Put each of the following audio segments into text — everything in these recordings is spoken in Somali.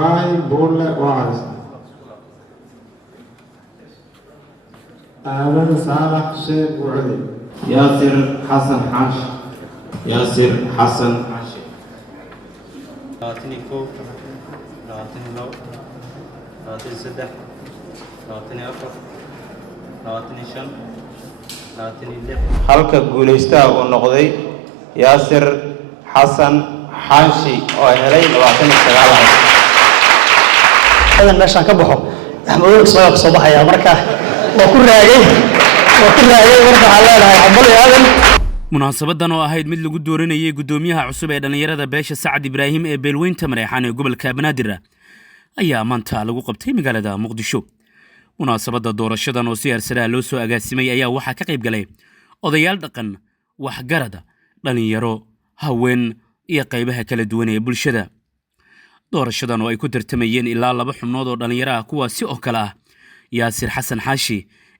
Ibrahim Bolle Wise. آمن صالح شيخ وعلي. ياسر حسن حاش. ياسر حسن حاشي. لاتني كوب لاتني لو لاتني سدح لاتني أفر لاتني شن لاتني لف. halka guuleystaha uu noqday yaasir xasan xaashi oo helay 29 هذا meeshaan ka baxo maxamuud ismaaciil ka soo baxaya marka waa ku raagay marka waxaan leeyahay xambal aadan. munaasabadan oo ahayd mid lagu dooranayay gudoomiyaha cusub ee dhalinyarada beesha Sacad Ibraahim ee beelweynta Mareexaan ee gobolka Banaadir ayaa maanta lagu qabtay magaalada Muqdisho. munaasabada doorashadan oo si heersare loo soo agaasimay ayaa waxa ka qayb galay odayaal dhaqan, waxgarad, dhalinyaro, haween iyo qaybaha kala duwan ee bulshada. doorashadan oo ay ku tartamayeen ilaa 2 xubnood oo dhalinyaro ah kuwaasi oo kala ah Yaasir Xasan Xaashi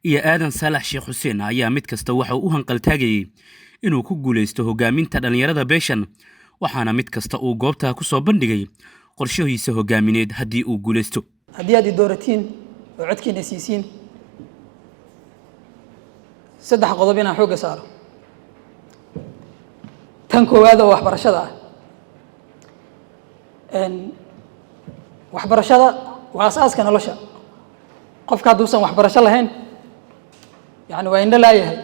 iyo Aadan Saalax Sheekh Xuseen ayaa mid kasta waxa uu hanqal taagay inuu ku guuleysto hogaaminta dhalinyarada beeshan, waxaana mid kasta uu goobta ku soo bandhigay qorshahiisa hogaamineed haddii uu guuleysto. haddii aad dooratiin oo codkiina siisiin saddex qodob inaan xoogga saaro. tan koowaad oo waxbarashada ah. waxbarashada waa asaaska nolosha. qofka hadduusan waxbarasho lahayn yani waa indho laayahay.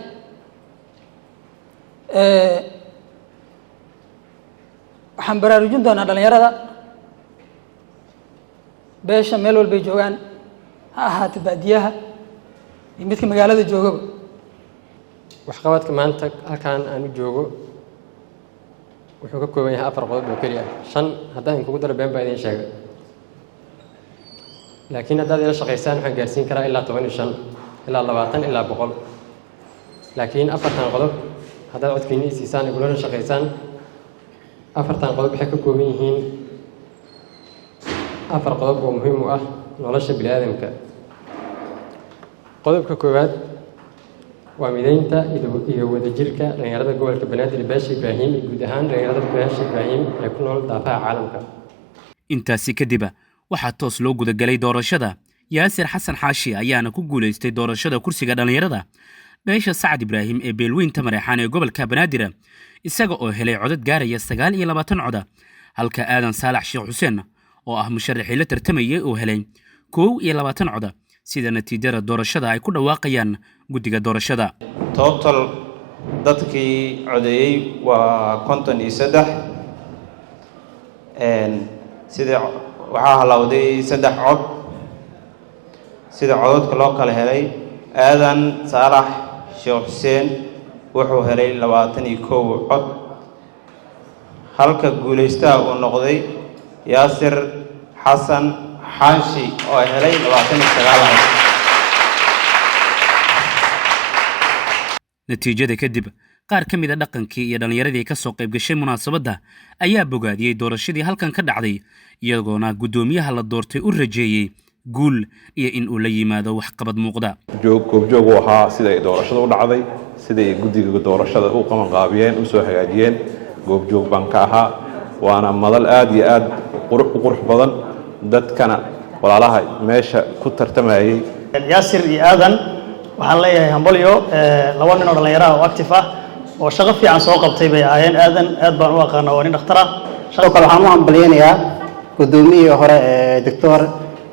waxaan baraarujin doonaa dhalinyarada beesha meel walbay joogaan, ha ahaato baadiyaha iyo midka magaalada joogaba. waxqabadka maanta halkaan aan u joogo wuxuu ka kooban yahay 4 qodob oo keliya 5 haddaan kugu daro been baa idin sheegay, laakiin haddaad ila shaqaysaan waxaan gaarsiin karaa ilaa 15 ilaa 20 ilaa 100. laakiin 4 qodob haddaad codkiina siisaan igula shaqaysaan 4 qodob waxay ka kooban yihiin 4 qodob oo muhiim u ah nolosha bini'aadamka. qodobka koowaad waa mideynta iyo wadajirka dhalinyarada gobolka Banaadir beesha Ibraahim iyo guud ahaan dhalinyarada beesha Ibraahim ee ku nool daafaha caalamka. intaasi kadib waxaa toos loo guda galay doorashada. Yaasir Xasan Xaashi ayaana ku guuleystay doorashada kursiga dhalinyarada beesha Sacad Ibraahim ee beelweynta Mareexaan ee gobolka Banaadir isaga oo helay codad gaaraya 29 cod, halka Aadan Saalax Sheekh Xuseen oo ah musharaxii la tartamayay oo helay 21 cod. sida natiijada doorashada ay ku dhawaaqayaan guddiga doorashada. total dadkii codeeyay waa 53 sida waxaa halawday 3 cod. sida codadka loo kala helay Aadan Saalax Sheekh Xuseen wuxuu helay 21 cod, halka guuleystaha uu noqday Yaasir Xasan Xaashi oo helay 29 cod. natiijada kadib qaar ka mid ah dhaqankii iyo dhalinyaradii ka soo qayb gashay munaasabadda ayaa bogaadiyay doorashadii halkan ka dhacday, iyagoona gudoomiyaha la doortay u rajeeyay guul iyo in uu la yimaado waxqabad muuqda. goobjoog u ahaa sida ay doorashada u dhacday, sida ay guddiga doorashada u qabanqaabiyeen u soo hagaajiyeen. goobjoog baan ka ahaa, waana madal aad iyo aad qurux badan. dadkana walaalaha meesha ku tartamayay Yaasir iyo Aadan waxaan leeyahay hambalyo. 2 nin oo dhalinyaro ah oo active ah oo shaqo fiican soo qabtay bay ahaayeen. Aadan aad baan u aqaanaa, waa nin dhakhtar ah. sidoo kale waxaan u hambalyeynaya gudoomiyihii hore ee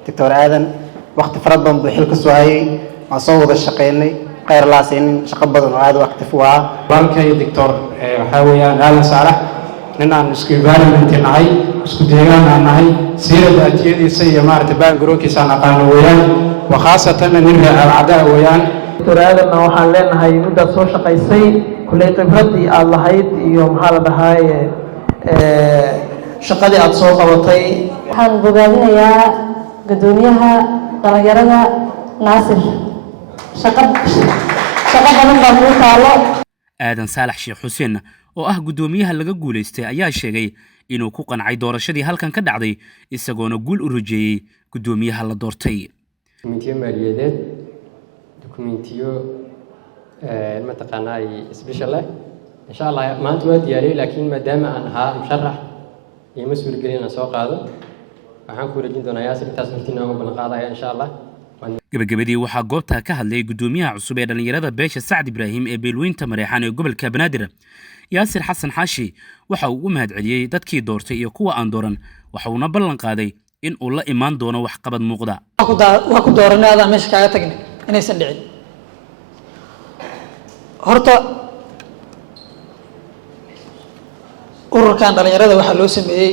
Dr. Aadan waqti fara badan buu xil ka soo hayay, waan soo wada shaqeynay khayr laasin shaqo badan oo aad u active u ah. walkay Dr. waxa weeyaan Aadan Saalax nin aan isku environment nahay, isku deegaan aan nahay, siirada ajiyadiisa iyo maarta backgroundkiisa aan aqaan weeyaan, wa khaasatan nin raacada weeyaan. Dr. Aadan waxaan leenahay muddo soo shaqaysay kulay khibradii aad lahayd iyo maxaa la dhahay shaqadii aad soo qabatay. waxaan bogaadinayaa gudoomiyaha dhalinyarada Naasir shaqo badan baa ku taalo. Aadan Saalax Sheekh Xuseen oo ah gudoomiyaha laga guuleystay ayaa sheegay inuu ku qancay doorashadii halkan ka dhacday, isagoona guul u rajeeyay gudoomiyaha la doortay. dokumentiyo maaliyadeed, dokumentiyo mataqaanaa special ah insha Allah maanta waa diyaariyay, laakiin maadaama aan ahaa musharax iyo mas'uul gelin aan soo qaado waxaan ku wareejin doonaa yaasir intaas hortiina ugu ballan qaadaya insha allah. gabagabadii waxaa goobta ka hadlay gudoomiyaha cusub ee dhalinyarada beesha Sacd Ibraahim ee beelweynta Mareexaan ee gobolka Banaadir Yaasir Xasan Xaashi waxa uu u mahadceliyay dadkii doortay iyo kuwa aan dooran waxa uu ballan qaaday in uu la imaan doono wax qabad muuqda. waa ku dooranay adaa meesha kaaga tagnay inaysan dhicin. horta ururkan dhalinyarada waxaa loo sameeyey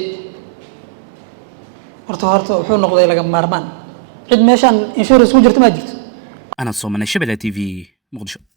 horta wuxuu noqday laga maarmaan. cid meeshan insurance ku jirta ma jirto. Ana Soomane Shabelle TV Muqdisho.